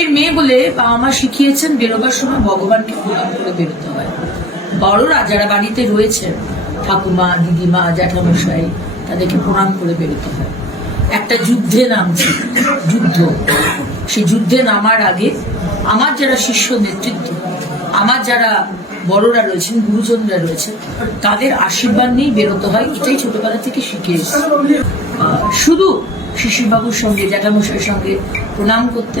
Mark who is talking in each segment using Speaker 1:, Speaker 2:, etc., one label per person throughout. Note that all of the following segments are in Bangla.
Speaker 1: বাড়ির মেয়ে বলে বাবা মা শিখিয়েছেন, বেরোবার সময় ভগবানকে প্রণাম করে বেরোতে হয়। বড়রা যারা বাড়িতে রয়েছেন, ঠাকুমা, দিদিমা, জ্যাঠামশাই, তাদেরকে প্রণাম করে বেরোতে হয়। একটা যুদ্ধে নামছি, যুদ্ধ। সেই যুদ্ধে নামার আগে আমার যারা শিষ্য নেতৃত্ব, আমার যারা বড়রা রয়েছেন, গুরুজনরা রয়েছেন, তাদের আশীর্বাদ নিয়েই বেরোতে হয়, এটাই ছোটবেলা থেকে শিখে এসেছি। শুধু শিশিরবাবুর সঙ্গে, জ্যাঠামশাইয়ের সঙ্গে প্রণাম করতে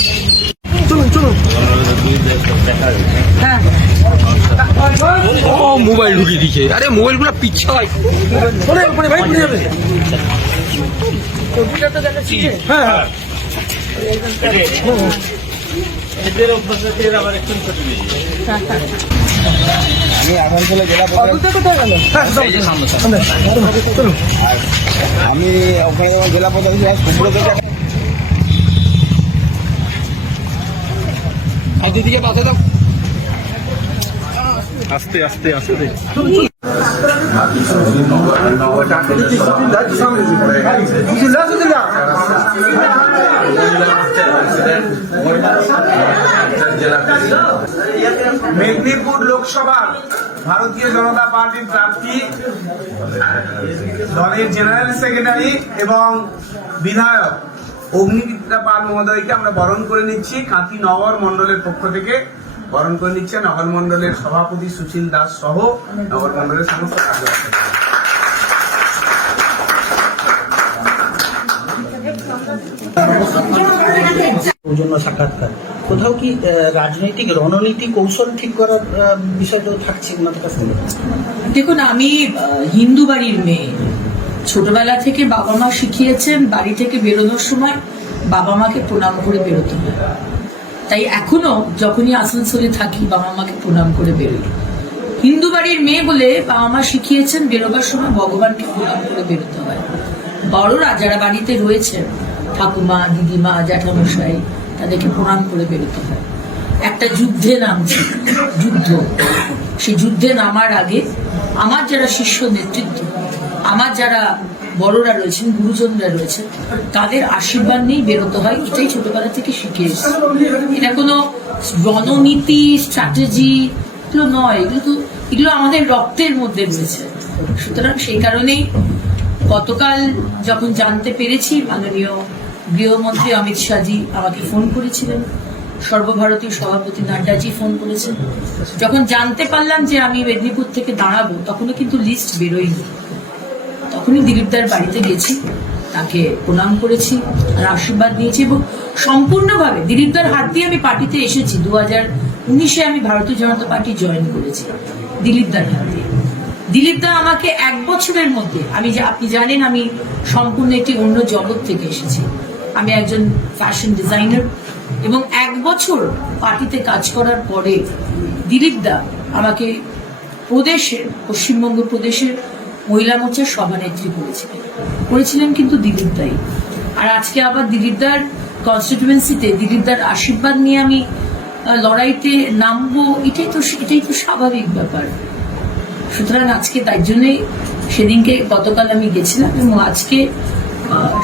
Speaker 2: ও মোবাইল ঢুকিয়ে দিচ্ছে আরে মোবাইলগুলো পিছায়
Speaker 3: আমি আসানসোলে জেলা প্রধান আমি ওখানে জেলা ছিলাম কুমড়ো থেকে
Speaker 2: দিদিকে পাশে দাও।
Speaker 4: আস্তে আস্তে আস্তে।
Speaker 5: মেদিনীপুর লোকসভা ভারতীয় জনতা পার্টির প্রার্থী দলের জেনারেল সেক্রেটারি এবং বিধায়ক। অগ্নিমিত্রা পাল মহোদয়কে আমরা বরণ করে নিচ্ছি। কাঁথি নগর মণ্ডলের পক্ষ থেকে বরণ করে নিচ্ছে। নগর মণ্ডলের সভাপতি সুশীল দাস সহ নগর মণ্ডলের সমস্ত কার্যকর্তা।
Speaker 6: সাক্ষাৎকার। কোথাও কি আহ, রাজনৈতিক রণনীতি কৌশল ঠিক করার বিষয়টাও থাকছে ওনাদের কাছ থেকে
Speaker 1: দেখুন আমি হিন্দু বাড়ির মেয়ে। ছোটবেলা থেকে বাবা মা শিখিয়েছেন বাড়ি থেকে বেরোনোর সময় বাবা মাকে প্রণাম করে বেরোতে হয়। তাই এখনও যখনই আসানসোলে থাকি, বাবা মাকে প্রণাম করে বেরোই। হিন্দু বাড়ির মেয়ে বলে বাবা মা শিখিয়েছেন বেরোবার সময় ভগবানকে প্রণাম করে বেরোতে হয়। বড়রা যারা বাড়িতে রয়েছেন, ঠাকুমা, দিদিমা, জ্যাঠামশাই, তাদেরকে প্রণাম করে বেরোতে হয়। একটা যুদ্ধে নামছি, যুদ্ধ। সেই যুদ্ধে নামার আগে আমার যারা শিষ্য নেতৃত্ব আমার যারা বড়রা রয়েছেন, গুরুজনরা রয়েছেন, তাদের আশীর্বাদ নিয়েই বেরোতে হয়, এটাই ছোটবেলা থেকে শিখে এসেছি। এটা কোনো রণনীতি স্ট্র্যাটেজি এগুলো নয়, এগুলো তো, এগুলো আমাদের রক্তের মধ্যে রয়েছে। সুতরাং সেই কারণেই গতকাল যখন জানতে পেরেছি, মাননীয় গৃহমন্ত্রী অমিত শাহজি আমাকে ফোন করেছিলেন। সর্বভারতীয় সভাপতি নাড্ডাজি ফোন করেছেন। যখন জানতে পারলাম যে আমি মেদিনীপুর থেকে দাঁড়াবো, তখনও কিন্তু লিস্ট বেরোয়নি। তখনই দিলীপদার বাড়িতে গেছি তাকে প্রণাম করেছি আর আশীর্বাদ নিয়েছি এবং সম্পূর্ণভাবে দিলীপদার হাত দিয়ে আমি পার্টিতে এসেছি। দু হাজার উনিশে আমি ভারতীয় জনতা পার্টি জয়েন করেছি দিলীপদার হাত দিয়ে। দিলীপদা আমাকে এক বছরের মধ্যে, আমি যে, আপনি জানেন আমি সম্পূর্ণ একটি অন্য জগৎ থেকে এসেছি। আমি একজন ফ্যাশন ডিজাইনার এবং এক বছর পার্টিতে কাজ করার পরে দিলীপদা আমাকে প্রদেশের পশ্চিমবঙ্গ প্রদেশের মহিলা মোর্চার সভানেত্রী করেছিলেন। করেছিলেন কিন্তু দিলীপ দাই। আর আজকে আবার দিলীপদার কনস্টিটিউয়েন্সিতে দিলীপদার আশীর্বাদ নিয়ে আমি লড়াইতে নামবো এটাই তো এটাই তো স্বাভাবিক ব্যাপার। সুতরাং আজকে তাই জন্যই সেদিনকে গতকাল আমি গেছিলাম এবং আজকে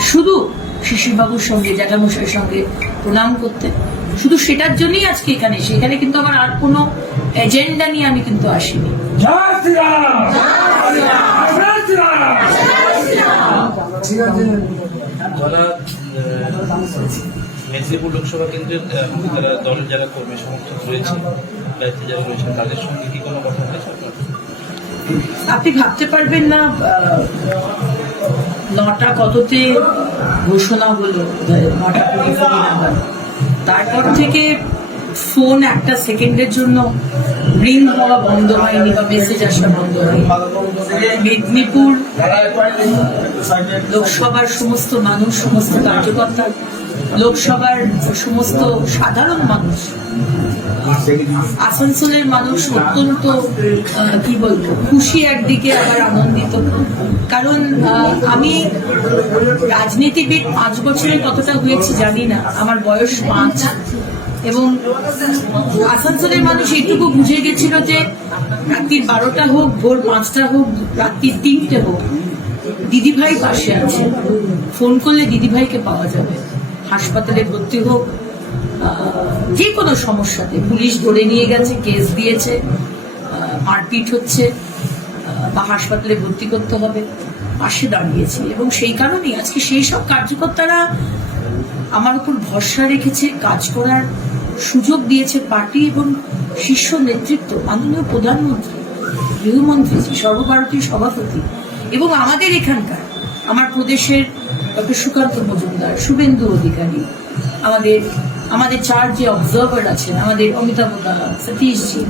Speaker 1: শুধু শিশিরবাবুর সঙ্গে জ্যাঠামশাইয়ের সঙ্গে প্রণাম করতে। শুধু সেটার জন্যই আজকে এখানে এসে এখানে কিন্তু আমার আর কোনো এজেন্ডা নিয়ে আমি কিন্তু আসিনি।
Speaker 7: মেদিনীপুর লোকসভা কেন্দ্রের যারা দলের যারা কর্মী সমর্থক রয়েছে, দায়িত্বে যারা রয়েছেন, তাদের সঙ্গে কি কোনো কথা হয়েছে
Speaker 1: আপনি ভাবতে পারবেন না নটা কততে ঘোষণা হলো নটা তারপর থেকে ফোন একটা সেকেন্ডের জন্য। রিং হওয়া বন্ধ হয়নি বা মেসেজ আসা বন্ধ হয়নি। মেদিনীপুর লোকসভার সমস্ত মানুষ, সমস্ত কার্যকর্তা, লোকসভার সমস্ত সাধারণ মানুষ, আসানসোলের মানুষ অত্যন্ত কি বলব, খুশি একদিকে আবার আনন্দিত। কারণ আমি রাজনীতিবিদ পাঁচ বছরে কতটা হয়েছি জানি না। আমার বয়স পাঁচ। হাজার এবং আসানসোলের মানুষ এইটুকু বুঝে গেছিল যে রাত্রির বারোটা হোক, ভোর পাঁচটা হোক, রাত্রির তিনটে হোক, দিদিভাই পাশে আছে। ফোন করলে দিদিভাইকে পাওয়া যাবে। হাসপাতালে ভর্তি হোক যে কোনো সমস্যাতে। পুলিশ ধরে নিয়ে গেছে, কেস দিয়েছে মারপিট হচ্ছে বা হাসপাতালে ভর্তি করতে হবে। পাশে দাঁড়িয়েছি এবং সেই কারণেই আজকে সেই সব কার্যকর্তারা আমার উপর ভরসা রেখেছে, কাজ করার সুযোগ দিয়েছে পার্টি এবং শীর্ষ নেতৃত্ব, মাননীয় প্রধানমন্ত্রী, গৃহমন্ত্রী, সর্বভারতীয় সভাপতি এবং আমাদের এখানকার, আমার প্রদেশের ডক্টর সুকান্ত মজুমদার, শুভেন্দু অধিকারী, আমাদের আমাদের চার যে অবজারভার আছেন, আমাদের অমিতাভ কালা সতীশজি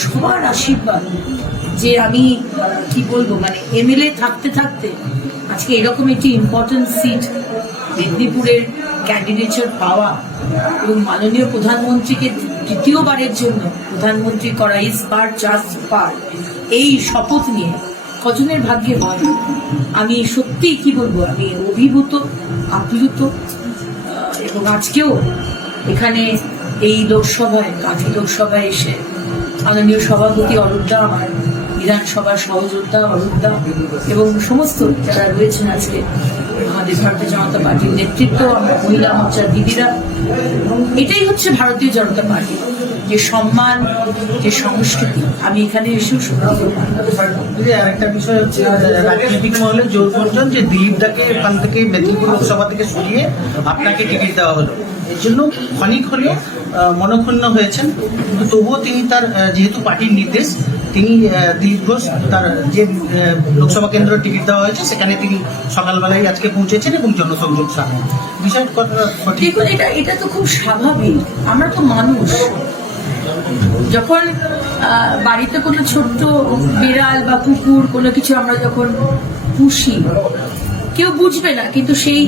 Speaker 1: সবার আশীর্বাদ যে আমি, কি বলব মানে এমএলএ থাকতে থাকতে আজকে এরকম একটি ইম্পর্টেন্ট সিট মেদিনীপুরের ক্যান্ডিডেটর পাওয়া এবং মাননীয় প্রধানমন্ত্রীকে তৃতীয়বারের জন্য প্রধানমন্ত্রী করা ইস বার জাস্ট পার এই শপথ নিয়ে কজনের ভাগ্যে হয় আমি সত্যি কি বলব? আমি অভিভূত, আপ্লুত এবং আজকেও এখানে এই লোকসভায় কাঁথি লোকসভায় এসে মাননীয় সভাপতি অরূপদা আমার বিধানসভার সহযোদ্ধা অরূপদা এবং সমস্ত যারা রয়েছেন আজকে আমাদের ভারতীয় জনতা পার্টির নেতৃত্ব, আমার মহিলা মোর্চার দিদিরা। এটাই হচ্ছে ভারতীয় জনতা পার্টি। যে সম্মান, যে সংস্কৃতি। আমি এখানে এসেও
Speaker 6: আরেকটা বিষয় হচ্ছে রাজনৈতিক মহলে জোর করছেন যে দিলীপ দাকে এখান থেকে মেদিনীপুর লোকসভা থেকে সরিয়ে আপনাকে টিকিট দেওয়া হলো। এর জন্য ক্ষণিক হলেও মনক্ষুণ্ণ হয়েছেন। কিন্তু তবুও তিনি তার যেহেতু পার্টির নির্দেশ তিনি দিলীপ ঘোষ, তার যে লোকসভা কেন্দ্র টিকিট দেওয়া হয়েছে, সেখানে তিনি সকালবেলায় আজকে পৌঁছেছেন এবং জনসংযোগ কতটা সঠিক।
Speaker 1: দেখুন, এটা এটা তো খুব স্বাভাবিক। আমরা তো মানুষ। যখন বাড়িতে কোনো ছোট্ট বিড়াল বা কুকুর কোনো কিছু আমরা যখন পুষি, কেউ বুঝবে না, কিন্তু সেই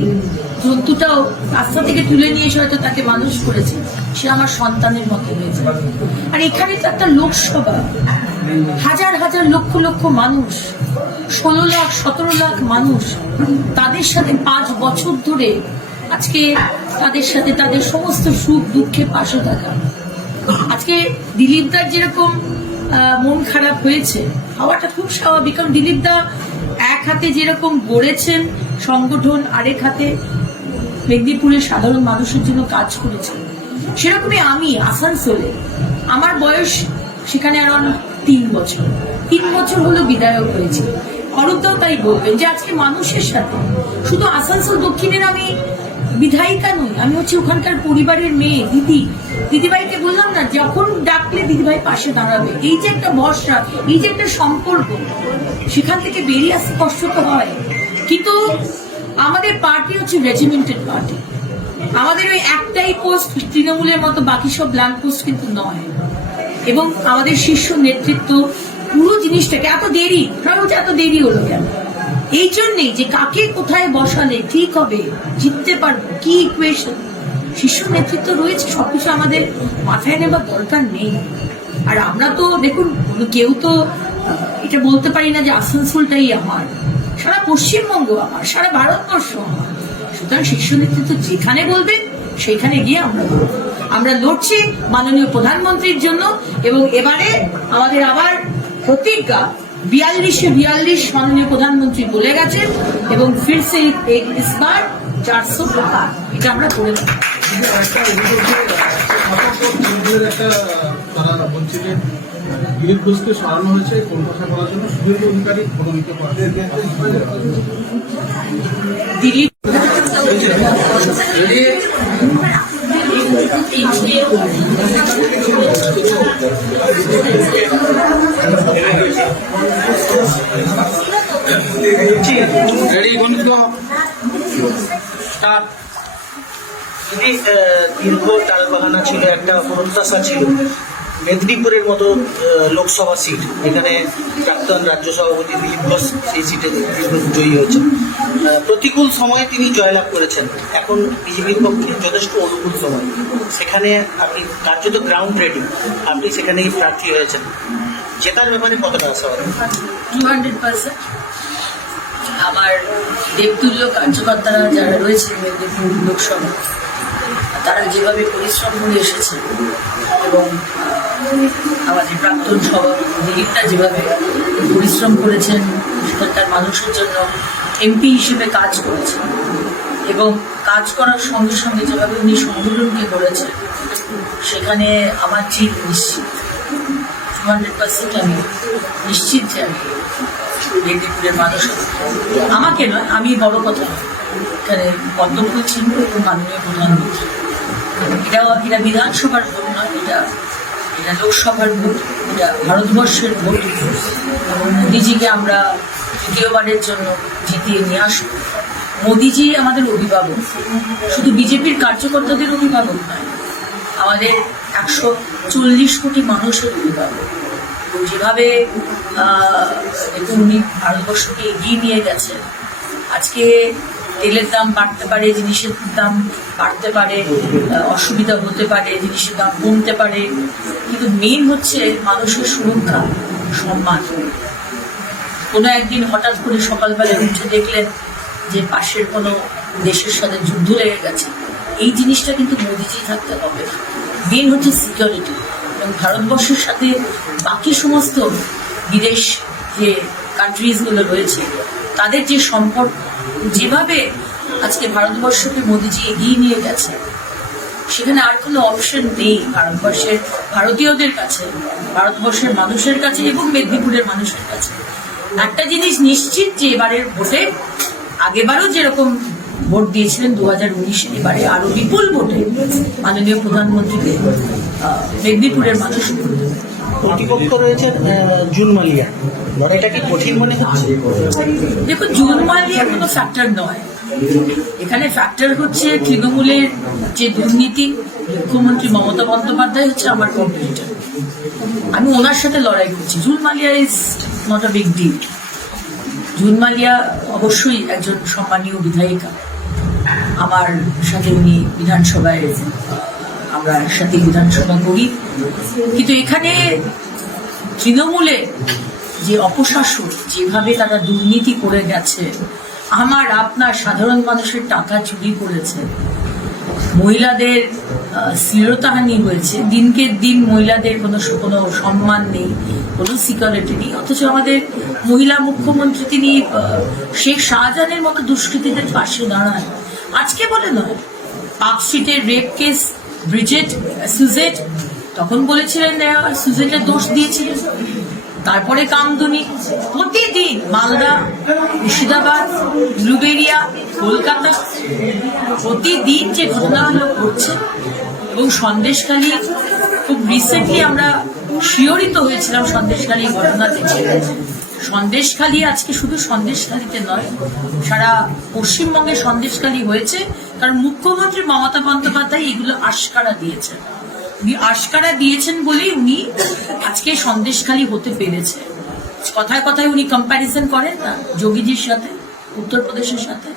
Speaker 1: জন্তুটাও রাস্তা থেকে তুলে নিয়ে এসে হয়তো তাকে মানুষ করেছে। সে আমার সন্তানের মতো হয়েছে। আর এখানে তো একটা লোকসভা। হাজার হাজার লক্ষ লক্ষ মানুষ, ষোলো লাখ, সতেরো লাখ মানুষ তাদের সাথে পাঁচ বছর ধরে আজকে তাদের সাথে তাদের সমস্ত সুখ দুঃখে পাশে থাকা। আজকে দিলীপ দার যেরকম মন খারাপ হয়েছে, হওয়াটা খুব স্বাভাবিক। কারণ দিলীপ দা এক হাতে যেরকম গড়েছেন সংগঠন, আরেক হাতে মেদিনীপুরের সাধারণ মানুষের জন্য কাজ করেছেন। সেরকমই আমি, আসানসোলে। আমার বয়স সেখানে আরাউন্ড তিন বছর। তিন বছর হলো বিধায়ক হয়েছে। অরূপদাও তাই বলবেন যে আজকে মানুষের সাথে। শুধু আসানসোল, দক্ষিণের আমি বিধায়িকা নই, আমি হচ্ছে ওখানকার পরিবারের মেয়ে, দিদি। দিদিভাইকে বললাম না, যখন ডাকলে দিদিভাই পাশে দাঁড়াবে। এই যে একটা ভরসা, এই যে একটা সম্পর্ক, সেখান থেকে বেরিয়ে আসতে কষ্ট তো হয়। কিন্তু আমাদের পার্টি হচ্ছে রেজিমেন্টেড পার্টি আমাদের ওই একটাই পোস্ট তৃণমূলের মতো বাকি সব ব্ল্যাঙ্ক পোস্ট কিন্তু নয়। এবং আমাদের শীর্ষ নেতৃত্ব পুরো জিনিসটাকে, এত দেরি কারণ হচ্ছে এত দেরি হলো কেন? এই জন্যেই যে কাকে কোথায় বসালে ঠিক হবে, জিততে পারব, কি ইকুয়েশন শীর্ষ নেতৃত্ব রয়েছে, সবকিছু আমাদের মাথায় নেবার দরকার নেই। আর আমরা তো, দেখুন, কেউ তো এটা বলতে পারি না যে আসানসোলটাই আমার। সারা পশ্চিমবঙ্গ আমার, সারা ভারতবর্ষ আমার। সুতরাং শীর্ষ নেতৃত্ব যেখানে বলবে, সেখানে গিয়ে আমরা লড়বো। আমরা লড়ছি মাননীয় প্রধানমন্ত্রীর জন্য এবং এবারে আমাদের আবার প্রতিজ্ঞা বিয়াল্লিশে বিয়াল্লিশ মাননীয় প্রধানমন্ত্রী বলে গেছেন এবং ইসবার চারশো টাকা এটা আমরা
Speaker 4: দিলীপ ঘোষকে সরানো হয়েছে করার জন্য শুভেন্দু অধিকারী মনোনীত করা
Speaker 1: দিলীপ
Speaker 6: প্রত্যাশা ছিল মেদিনীপুরের মতো লোকসভা সিট এখানে প্রাক্তন রাজ্য সভাপতি দিলীপ ঘোষ সেই সিটে জয়ী হয়েছে প্রতিকূল সময়ে তিনি জয়লাভ করেছেন। এখন বিজেপির পক্ষে যথেষ্ট অনুকূল সময়। সেখানে আপনি কার্যত গ্রাউন্ড রেডি আপনি সেখানেই প্রার্থী হয়েছেন। জেতার ব্যাপারে কতটা আশাবাদী
Speaker 1: টু হান্ড্রেড পার্সেন্ট আমার দেবতুল্য কার্যকর্তারা যারা রয়েছে মেদিনীপুর লোকসভা তারা যেভাবে পরিশ্রম করে এসেছে এবং আমাদের প্রাক্তন সভাপতি দিলীপটা যেভাবে পরিশ্রম করেছেন, সেখানকার মানুষের জন্য এমপি হিসেবে কাজ করেছেন এবং কাজ করার সঙ্গে সঙ্গে যেভাবে উনি সংগঠনকে করেছেন, সেখানে আমার জিত নিশ্চিত। টু হান্ড্রেড পার্সেন্ট আমি নিশ্চিত যে আমি মেদিনীপুরের মানুষ। আমাকে নয়, আমি বড় কথা এখানে ছিল এবং মাননীয় প্রধানমন্ত্রী। এটা এটা বিধানসভার ভোট নয়, এটা এটা লোকসভার ভোট, এটা ভারতবর্ষের ভোট। এবং মোদিজিকে আমরা তৃতীয়বারের জন্য জিতিয়ে নিয়ে আসব। মোদিজি আমাদের অভিভাবক। শুধু বিজেপির কার্যকর্তাদের অভিভাবক নয়, আমাদের একশো চল্লিশ কোটি মানুষের অভিভাবক। যেভাবে উনি ভারতবর্ষকে এগিয়ে নিয়ে গেছেন, আজকে তেলের দাম বাড়তে পারে, জিনিসের দাম বাড়তে পারে অসুবিধা হতে পারে, জিনিসের দাম কমতে পারে। কিন্তু মেইন হচ্ছে মানুষের সুরক্ষা, সম্মান। কোনো একদিন হঠাৎ করে সকালবেলা উঠে দেখলেন যে পাশের কোনো দেশের সাথে যুদ্ধ লেগে গেছে। এই জিনিসটা কিন্তু মোদিজি থাকতে হবে। মেন হচ্ছে সিকিউরিটি এবং ভারতবর্ষের সাথে বাকি সমস্ত বিদেশ যে কান্ট্রিজগুলো রয়েছে, তাদের যে সম্পর্ক যেভাবে আজকে ভারতবর্ষকে মোদিজি এগিয়ে নিয়ে গেছে, সেখানে আর কোনো অপশন নেই ভারতবর্ষের ভারতীয়দের কাছে, ভারতবর্ষের মানুষের কাছে এবং মেদিনীপুরের মানুষের কাছে একটা জিনিস নিশ্চিত যে এবারের ভোটে আগেবারও যেরকম ভোট দিয়েছিলেন দু হাজার উনিশে, এবারে আরও বিপুল ভোটে মাননীয় প্রধানমন্ত্রীকে মেদিনীপুরের মানুষ ভোট দেবে।
Speaker 6: প্রতিপক্ষ রয়েছেন আহ, জুন মালিয়া। লড়াইটা কি কঠিন মনে হচ্ছে?
Speaker 1: দেখুন জুন মালিয়া কোনো ফ্যাক্টর নয়। এখানে ফ্যাক্টর হচ্ছে তৃণমূলের যে দুর্নীতি মুখ্যমন্ত্রী মমতা বন্দ্যোপাধ্যায় হচ্ছে আমার কম্পিটিটর আমি ওনার সাথে লড়াই করছি। June Malia is not a big deal June Malia অবশ্যই একজন সম্মানীয় বিধায়িকা। আমার সাথে উনি বিধানসভায় আমরা একসাথে বিধানসভা করি। কিন্তু এখানে তৃণমূলে যে অপশাসন যেভাবে তারা দুর্নীতি করে গেছে, আমার, আপনার সাধারণ মানুষের টাকা চুরি করেছে, মহিলাদের শ্লীলতাহানি হয়েছে, দিনকে দিন মহিলাদের কোনো কোনো সম্মান নেই, কোনো সিকিউরিটি নেই, অথচ আমাদের মহিলা মুখ্যমন্ত্রী তিনি শেখ শাহজাহানের মতো দুষ্কৃতীদের পাশে দাঁড়ান। আজকে বলে নয় পার্কস্ট্রিটের রেপ কেস ব্রিজেট সুজেট তখন বলেছিলেন সুজেটের দোষ দিয়েছিলেন। তারপরে কামদুনি, প্রতিদিন মালদা, মুর্শিদাবাদ, ব্লুবেরিয়া, কলকাতা, প্রতিদিন যে ঘটনাগুলো ঘটছে এবং সন্দেশকালী খুব রিসেন্টলি আমরা শিহরিত হয়েছিলাম সন্দেশকালী ঘটনা দেখে সন্দেশখালী, আজকে শুধু সন্দেশখালীতে নয়, সারা পশ্চিমবঙ্গে সন্দেশখালী হয়েছে, কারণ মুখ্যমন্ত্রী মমতা বন্দ্যোপাধ্যায় এগুলো আশকারা দিয়েছেন। উনি আশকারা দিয়েছেন বলেই উনি আজকে সন্দেশখালী হতে পেরেছে। কথায় কথায় উনি কম্প্যারিজন করেন না, যোগীজির সাথে, উত্তরপ্রদেশের সাথে।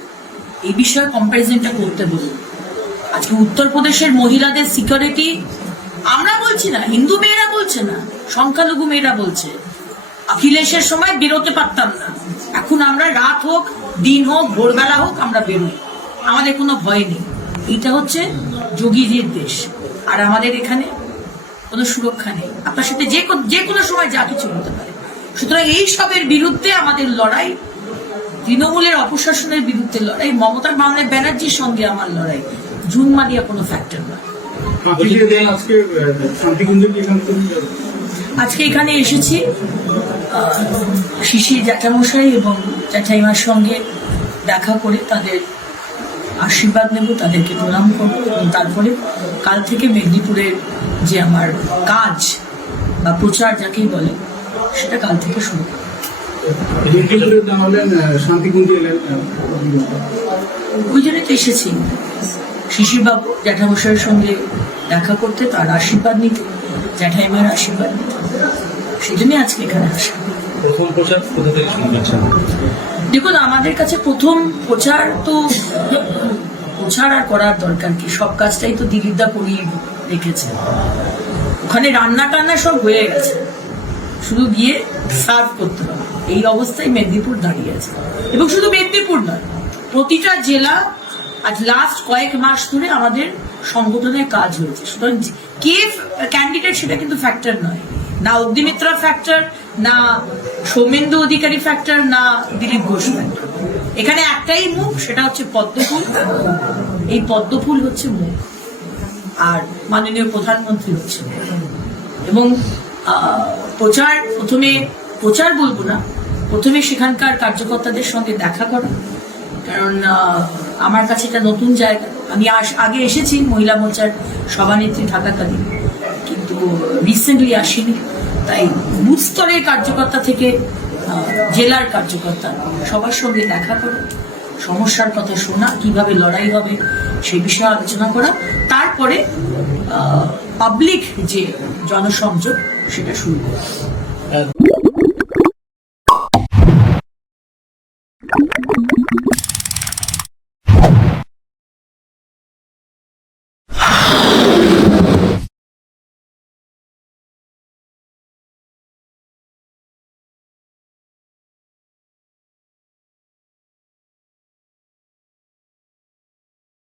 Speaker 1: এই বিষয়ে কম্প্যারিজনটা করতে বলুন। আজকে উত্তরপ্রদেশের মহিলাদের সিকিউরিটি আমরা বলছি না, হিন্দু মেয়েরা বলছে না, সংখ্যালঘু মেয়েরা বলছে। অখিলেশের সময় বেরোতে পারতাম না। এখন আমরা রাত হোক, দিন হোক, ভোরবেলা হোক আমরা বেরোই। আমাদের কোনো ভয় নেই। এটা হচ্ছে যোগীজির দেশ। আর আমাদের এখানে কোনো সুরক্ষা নেই। আপনার সাথে যে যে কোনো সময় যা কিছু হতে পারে। সুতরাং এই সবের বিরুদ্ধে আমাদের লড়াই, তৃণমূলের অপশাসনের বিরুদ্ধে লড়াই, মমতার মামলে ব্যানার্জির সঙ্গে আমার লড়াই। জুন মালিয়া কোনো ফ্যাক্টর
Speaker 4: থেকে
Speaker 1: আজকে এখানে এসেছি শিশির জ্যাঠামশাই এবং জ্যাঠাইমার সঙ্গে দেখা করে তাদের আশীর্বাদ নেব তাদেরকে প্রণাম করব এবং তারপরে কাল থেকে মেদিনীপুরের যে আমার কাজ বা প্রচার যাকেই বলে সেটা কাল থেকে শুরু করব। ওই জন্য তো এসেছি শিশিরবাবু জ্যাঠামশাইয়ের সঙ্গে দেখা করতে তার আশীর্বাদ নিতে জ্যাঠাইমার আশীর্বাদ। নিতে সেই জন্যই আজকে এখানে আসা।
Speaker 7: প্রথম প্রচার কোথা থেকে শুরু করছেন?
Speaker 1: দেখুন আমাদের কাছে প্রথম প্রচার তো প্রচার আর করার দরকার কি? সব কাজটাই তো দিলীপদা করিয়ে রেখেছে। ওখানে রান্না টান্না সব হয়ে গেছে। শুধু গিয়ে সার্ভ করতে হবে। এই অবস্থায় মেদিনীপুর দাঁড়িয়ে আছে। এবং শুধু মেদিনীপুর নয় প্রতিটা জেলা আজ লাস্ট কয়েক মাস ধরে আমাদের সংগঠনের কাজ হয়েছে। সুতরাং কে ক্যান্ডিডেট সেটা কিন্তু ফ্যাক্টর নয়। না অগ্নিমিত্রা ফ্যাক্টর না সৌমেন্দু অধিকারী ফ্যাক্টর না দিলীপ ঘোষ ফ্যাক্টর এখানে একটাই মুখ, সেটা হচ্ছে পদ্মফুল। এই পদ্মফুল হচ্ছে মুখ। আর মাননীয় প্রধানমন্ত্রী হচ্ছে এবং প্রচার, প্রথমে প্রচার বলব না, প্রথমে সেখানকার কার্যকর্তাদের সঙ্গে দেখা করা। কারণ আমার কাছে এটা নতুন জায়গা। আমি আগে এসেছি মহিলা মোর্চার সভানেত্রী থাকাকালীন, কিন্তু রিসেন্টলি আসিনি। তাই বুথ স্তরের কার্যকর্তা থেকে জেলার কার্যকর্তা সবার সঙ্গে দেখা করা, সমস্যার কথা শোনা, কীভাবে লড়াই হবে সেই বিষয়ে আলোচনা করা, তারপরে পাবলিক যে জনসংযোগ, সেটা শুরু করা।